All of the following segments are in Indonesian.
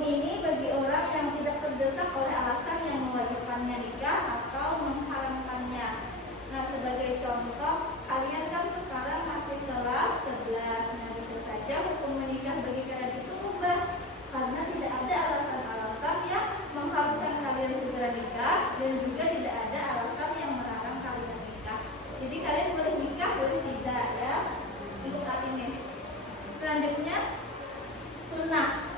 Hukum ini bagi orang yang tidak terdesak oleh alasan yang mewajibkannya nikah atau mengharamkannya. Nah, sebagai contoh, kalian kan sekarang masih kelas 11. Nah, bisa saja hukum menikah bagi kalian itu ubah karena tidak ada alasan-alasan yang mengharuskan kalian segera nikah dan juga tidak ada alasan yang melarang kalian nikah. Jadi kalian boleh nikah, boleh tidak ya untuk saat ini. Selanjutnya, sunnah.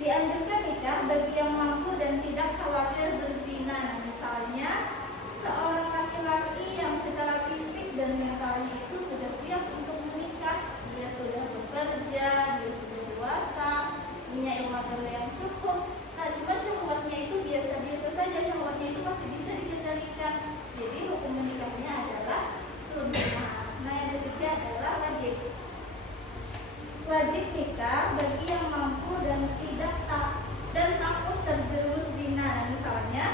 Dianjurkan nikah bagi yang mampu dan tidak khawatir berzina. Nah, misalnya seorang laki-laki yang secara fisik dan mentalnya itu sudah siap untuk menikah, dia sudah bekerja, dia sudah dewasa, punya ilmu agama yang cukup. Nah, cuma syahwatnya itu biasa-biasa saja, syahwatnya itu masih bisa dikendalikan. Jadi hukum menikahnya adalah sunnah. Nah, yang ketiga adalah wajib. Wajib nikah bagi yang mampu dan takut terjerumus zina. Nah, misalnya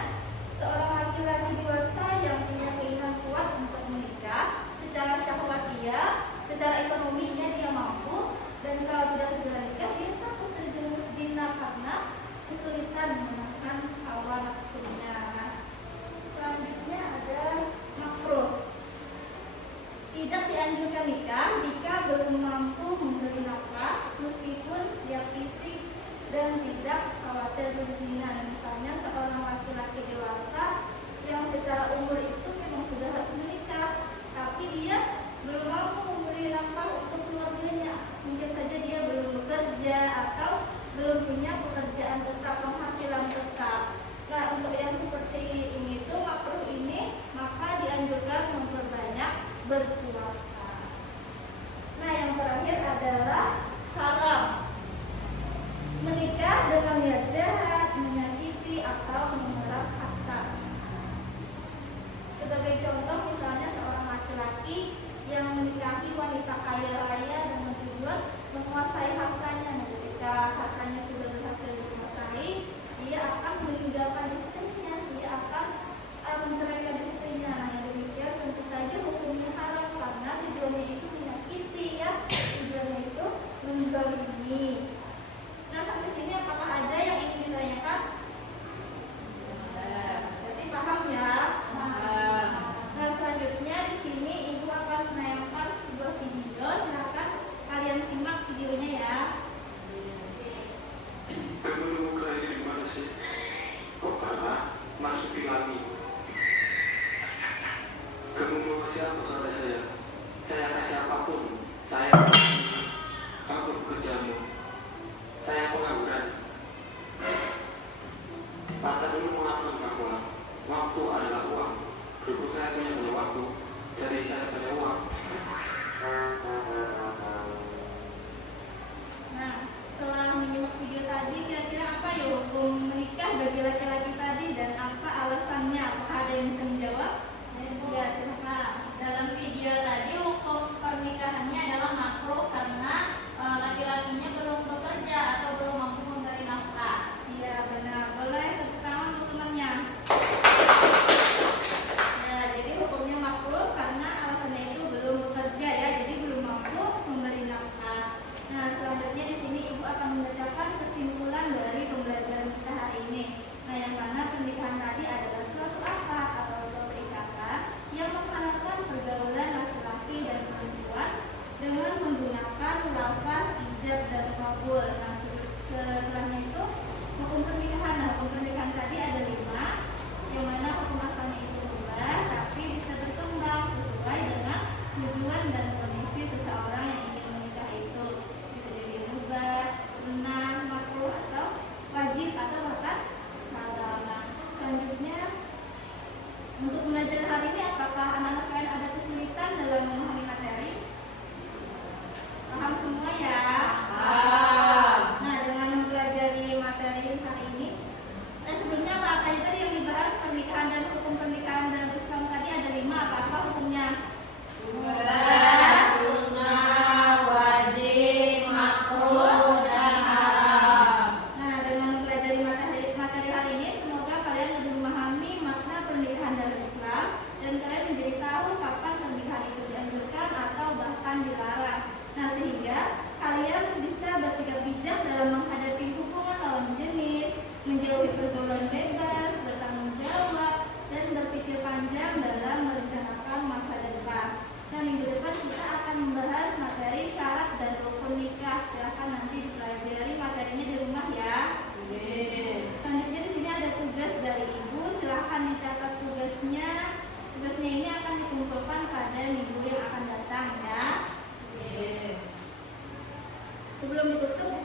seorang laki-laki dewasa yang punya keinginan kuat untuk menikah, secara syahwat dia, secara ekonominya dia mampu, dan kalau tidak segera nikah dia takut terjerumus zina karena kesulitan menahan hawa nafsunya. Nah, selanjutnya ada makruh. Tidak dianjurkan nikah jika belum mampu memberi nafkah meskipun siap fisik dan tidak khawatir berzina. Misalnya seorang laki-laki dewasa yang secara umur itu memang sudah harus menikah, tapi dia belum mampu memberi nafkah untuk keluarganya. Mungkin saja dia belum bekerja atau belum punya pekerjaan tetap, penghasilan tetap. Nah, untuk yang seperti ini tuh makruh ini, maka dianjurkan memperbanyak berpuasa. Nah, yang terakhir adalah haram. Menikah dengan niat jahat, menyakiti atau memeras harta. Sebagai contoh, misalnya seorang laki-laki yang menikahi wanita kaya raya dengan tujuan menguasai hartanya. Nah, ketika hartanya sudah berhasil dikuasai, dia akan meninggalkan istrinya, dia akan menceraikan istrinya. Nah, yang demikian tentu saja hukumnya haram karena tujuannya itu menyakiti ya, tujuannya itu menzalimi. Nah, sampai sini apakah ada yang ingin ditanyakan? Berarti paham ya? Nah, selanjutnya di sini ibu akan menayangkan sebuah video. Silakan kalian simak videonya ya. Kamu buka ini di mana sih? Kok karena masukin lagi? Kamu mau kasih apa kepada saya? Saya kasih apapun. Saya apa pekerjaanmu? Saya pengangguran. Patah dulu mengatakan bahwa waktu adalah uang. Berhubung saya punya banyak waktu, jadi saya banyak uang. Nah, setelah menyimak video tadi, kira-kira apa ya hukum menikah bagi laki-laki tadi dan apa alasannya? Apakah ada yang bisa menjawab? Ya, silakan. Dalam video tadi hukum pernikahannya adalah makruh karena laki-lakinya belum bekerja atau belum mampu memberi nafkah. Iya, benar. Boleh tepuk tangan untuk temannya. Ya, jadi hukumnya makruh karena alasannya itu belum bekerja ya, jadi belum mampu memberi nafkah. Nah, selanjutnya di sini ibu akan membacakan kesimpulan dari pembelajaran kita hari ini. Nah, yang mana pernikahan tadi adalah suatu akad atau suatu ikatan yang mengharapkan pergaulan laki-laki dan perempuan dengan menggunakan lafaz ijab dan qabul. Nah, setelahnya itu hukum pernikahan. Nah, hukum pernikahan tadi ada 5, yang mana hukum asalnya itu berubah, tapi bisa berkembang sesuai dengan tujuan dan kondisi seseorang yang ingin menikah itu. Bisa jadi berubah, sunnah, makruh atau wajib atau bahkan haram. Nah, selanjutnya untuk belajar hari ini, apakah anak-anak sekalian ada kesulitan dalam memahami materi? Paham semua ya? Nah, dengan mempelajari materi hari ini, sebelumnya apa aja tadi yang dibahas pernikahan dan hukum pernikahan dalam Islam tadi ada 5, apa hukumnya? Sunnah, wajib, makruh, dan haram. Nah, dengan mempelajari materi hari ini, semoga kalian lebih memahami makna pernikahan dalam Islam dan kalian menjadi tahu kapan pernikahan itu dianjurkan atau bahkan dilarang. Nah, sehingga kalian belum ditutup